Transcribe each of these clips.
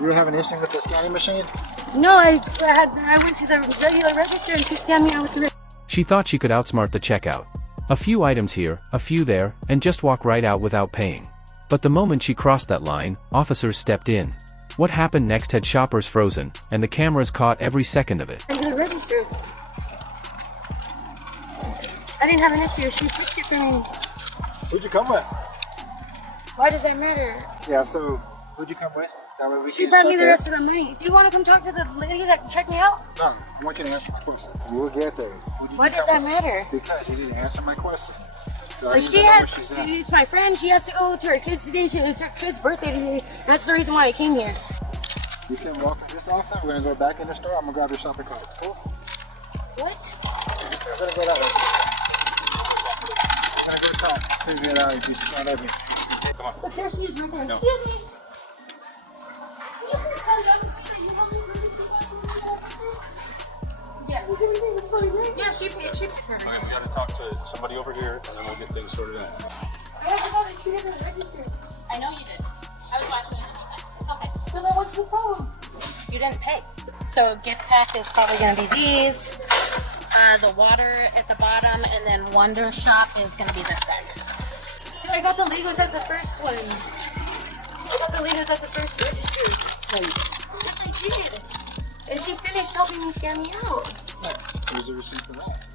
You have an issue with the scanning machine? No, I went to the regular register and she scanned me out with the. She thought she could outsmart the checkout. A few items here, a few there, and just walk right out without paying. But the moment she crossed that line, officers stepped in. What happened next had shoppers frozen, and the cameras caught every second of it. I got registered. I didn't have an issue. She fixed it for me. Who'd you come with? Why does that matter? Yeah, so who'd you come with? That way we She brought me the rest of the money. Do you want to come talk to the lady that checked me out? No, I want you to answer my question. We'll get there. Why does that matter? Because you didn't answer my question. So Like it's my friend. She has to go to her kid's today. It's her kid's birthday today. That's the reason why I came here. You can walk to this officer. We're going to go back in the store. I'm going to grab your shopping cart. Cool? What? I'm going to go that way. I'm going to go talk. Figure it out if you scan everything. Come on. But there she is right there. No. Excuse me. Yeah, she paid for it. Okay, we gotta talk to somebody over here and then we'll get things sorted out. I have to go to 2 different registers. I know you did. I was watching it. It's okay. So then what's the problem? You didn't pay. So gift pack is probably gonna be these. The water at the bottom, and then Wonder Shop is gonna be this bag. I got the Legos at the first one. I got the Legos at the first register. Yes, I did. And she finished helping me scan me out. Here's the receipt for that.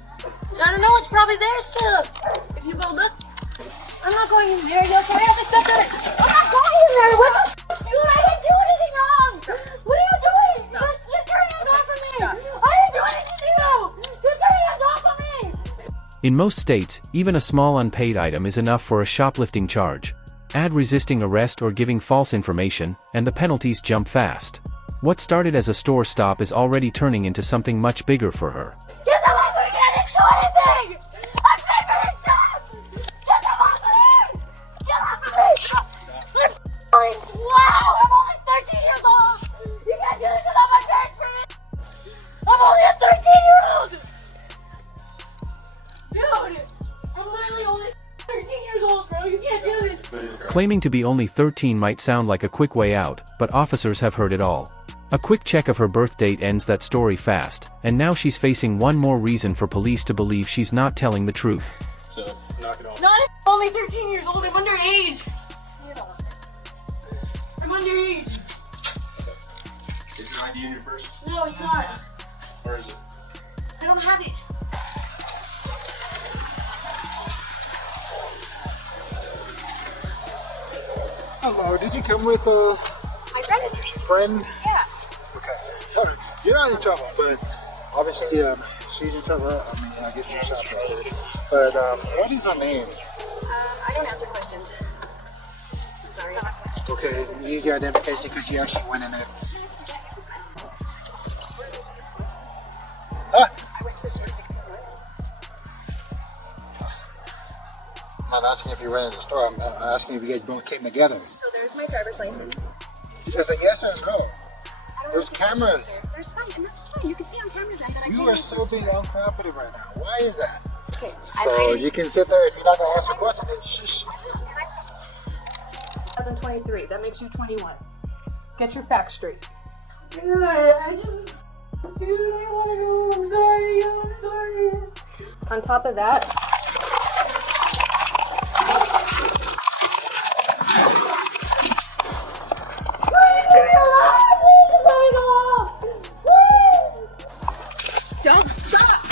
I don't know, it's probably there still. If you go look. I'm not going in there. Yes, I have to step in. I'm not going in there. What the f, dude? I didn't do anything wrong. What are you doing? You're turning your hands off of me. I didn't do anything wrong. You're turning your hands off of me. In most states, even a small unpaid item is enough for a shoplifting charge. Add resisting arrest or giving false information, and the penalties jump fast. What started as a store stop is already turning into something much bigger for her. Get the off of me! I didn't do anything! I'm paid for this stuff! Get the off of me! Get off of me! You're f***ing wow! I'm only 13 years old! You can't do this without my parents for me! I'm only a 13-year-old! Dude! I'm literally only 13 years old, bro! You can't do this! Claiming to be only 13 might sound like a quick way out, but officers have heard it all. A quick check of her birth date ends that story fast, and now she's facing one more reason for police to believe she's not telling the truth. So, knock it off. Not if I'm only 13 years old, I'm underage! I'm underage! Is your ID in your purse? No, it's not. Where is it? I don't have it. Hello, did you come with My friend is friend? yeah. Okay. All right. You're not in trouble, but obviously she's in trouble. I mean, I guess you're shopping. But what is her name? I don't answer questions. I'm sorry. Okay, you need your identification because she actually went in there. Huh? I went to the store to pick up. I'm not asking if you ran in the store. I'm asking if you guys both came together. So there's my driver's license. Just a yes or no. I don't There's have to cameras. answer. There's fine, and that's fine. You can see on camera then that I You can't are answer. so being uncooperative right now. Why is that? Okay, So you can sit there if you're not going to answer questions. Then shush. 2023. That makes you 21. Get your facts straight. Dude, I want to go. I'm sorry. I'm sorry. On top of that, don't stop.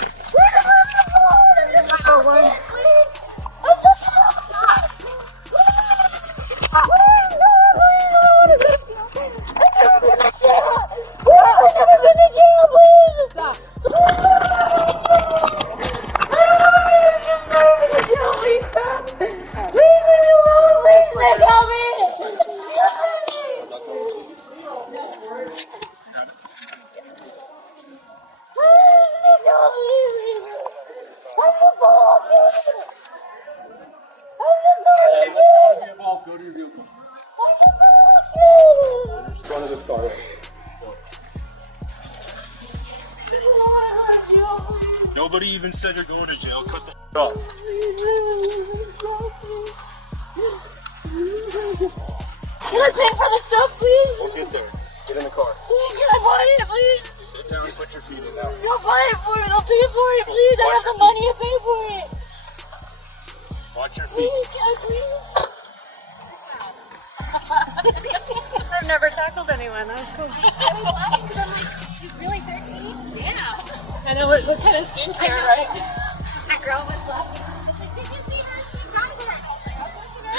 Go to your vehicle. Front of the car. Nobody even said you're going to jail. Cut the off. Can I pay for the stuff, please? We'll get there. Get in the car. Please, can I buy it, please? Sit down and put your feet in now. Don't buy it for me. I'll pay for it, please. I have the money to pay for it. Watch your feet. Please, can I please? I've never tackled anyone. That was cool. I was laughing because I'm like, she's really 13? Yeah. I know what kind of skincare, right? The girl was laughing. I was like, did you see her? She got it. I was like, I'll let you know.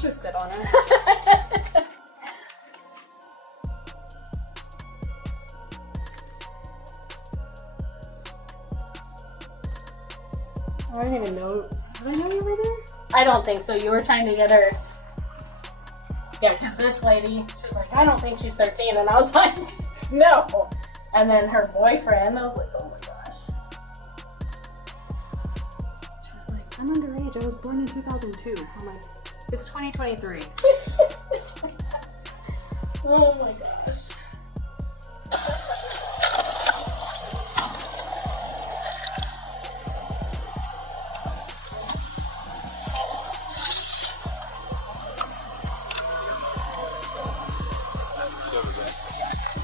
Just sit on her. I don't even know. Did I know you were there? I don't think so. You were trying to get her. Yeah, because this lady, she was like, I don't think she's 13. And I was like, no. And then her boyfriend, I was like, oh my gosh. She was like, I'm underage. I was born in 2002. I'm like, it's 2023. Oh my gosh.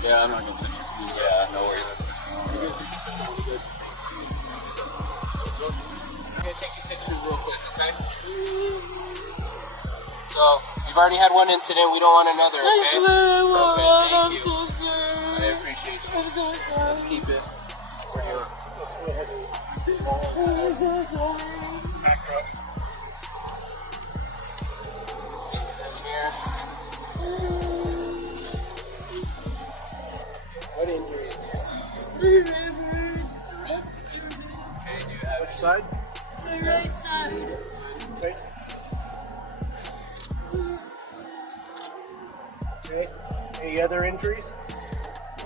Yeah, I'm not gonna touch you. Yeah, no worries. I'm gonna take your pictures real quick, okay? So, you've already had one incident, we don't want another, okay? Okay, thank you. I appreciate you. Let's keep it. Where do you want? Back her up. Stand here. What injuries do you have? Okay, do you have Which side? Right side. Okay. Okay. Any other injuries?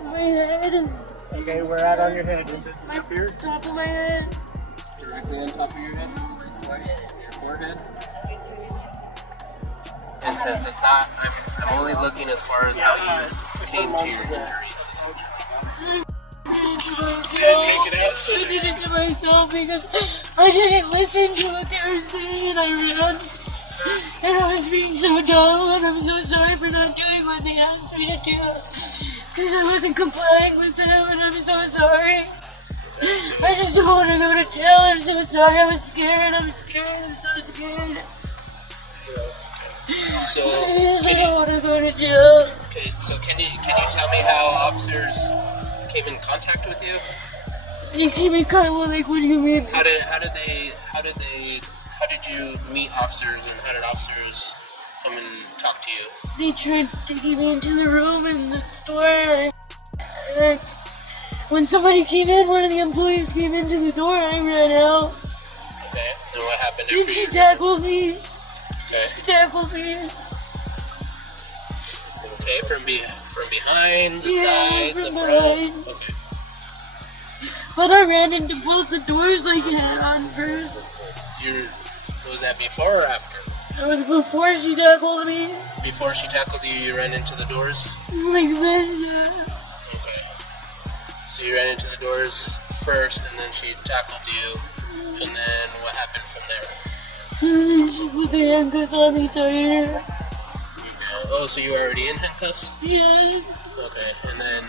My head. Okay, where at on your head? Is it up here? Top of my head. Directly on top of your head? Your forehead? And since it's not, I'm only looking as far as how you came to your injuries, essentially. I did it to myself because I didn't listen to what they were saying and I ran. And I was being so dumb and I'm so sorry for not doing what they asked me to do. Because I wasn't complying with them and I'm so sorry. I just don't want to go to jail. I'm so sorry. I was scared. I'm scared. I'm so scared. So, I don't want to go to jail. okay, so can you tell me how officers came in contact with you? You keep me kind of like, what do you mean? How did you meet officers, and how did officers come and talk to you? They tried to get me into the room in the store. And when somebody came in, one of the employees came into the door, I ran out. Okay, and what happened And after she you? tackled me. Okay, She tackled me. okay, from behind, the Yeah, side, from the front. behind. Okay, But I ran into both the doors like head on first. was that before or after? It was before she tackled me. Before she tackled you, you ran into the doors? Like this, yeah. Okay. So you ran into the doors first, and then she tackled you, and then what happened from there? She put the handcuffs on me tighter. Oh, so you were already in handcuffs? Yes. Okay, and then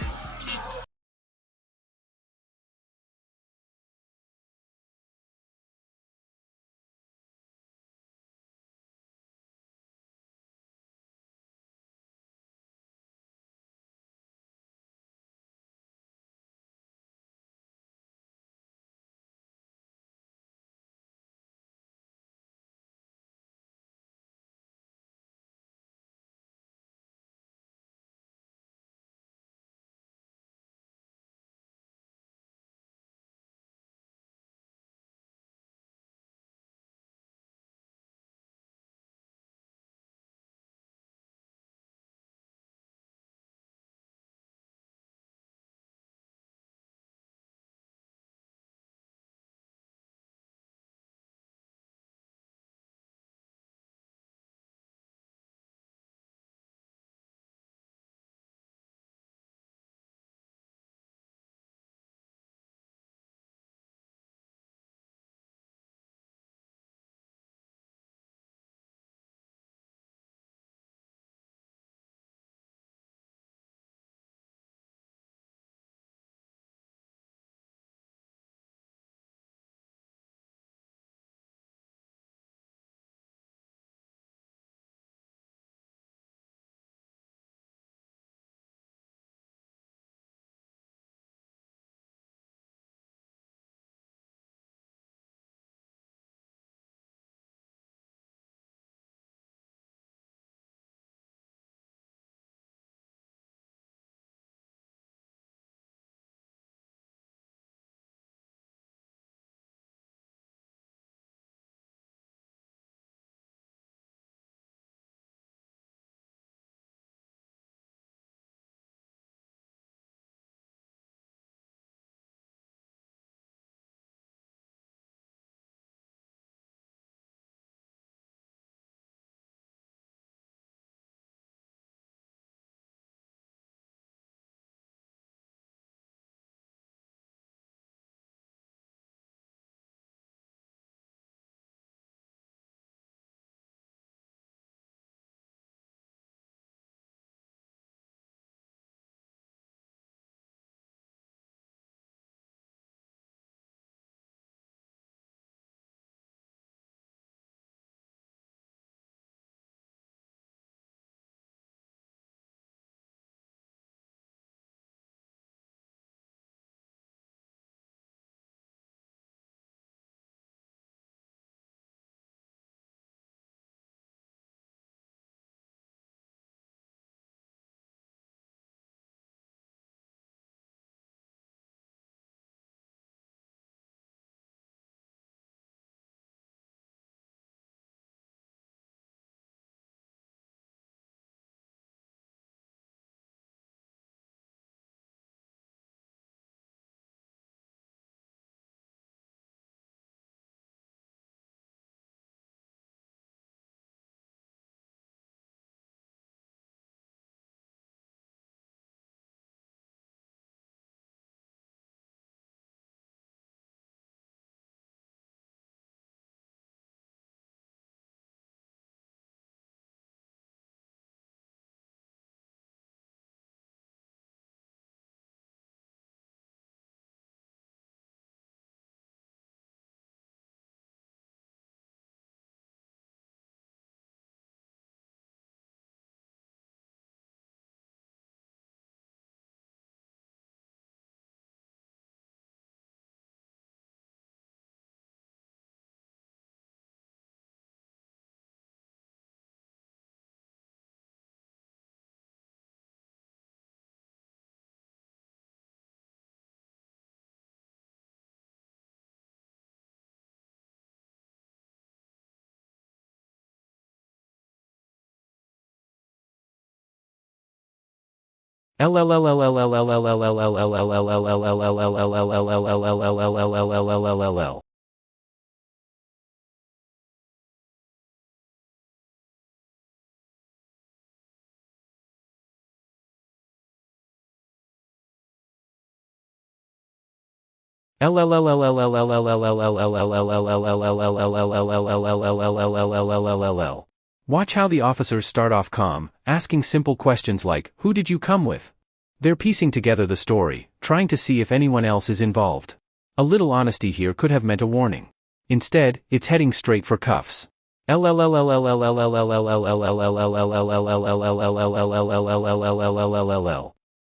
Watch how the officers start off calm, asking simple questions like, "Who did you come with?" They're piecing together the story, trying to see if anyone else is involved. A little honesty here could have meant a warning. Instead, it's heading straight for cuffs.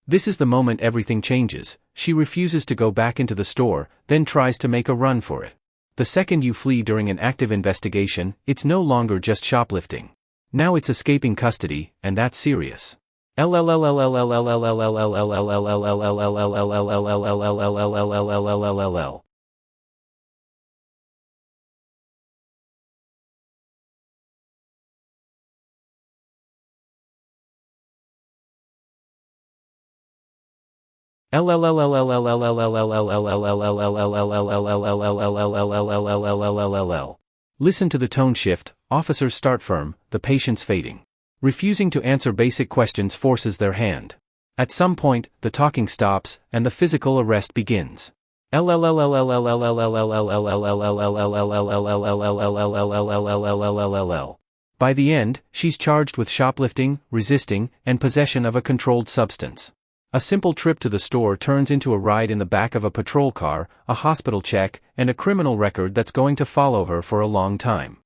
This is the moment everything changes. She refuses to go back into the store, then tries to make a run for it. The second you flee during an active investigation, it's no longer just shoplifting. Now it's escaping custody, and that's serious. Listen to the tone shift, officers start firm, the patience fading. Refusing to answer basic questions forces their hand. At some point, the talking stops, and the physical arrest begins. By the end, she's charged with shoplifting, resisting, and possession of a controlled substance. A simple trip to the store turns into a ride in the back of a patrol car, a hospital check, and a criminal record that's going to follow her for a long time.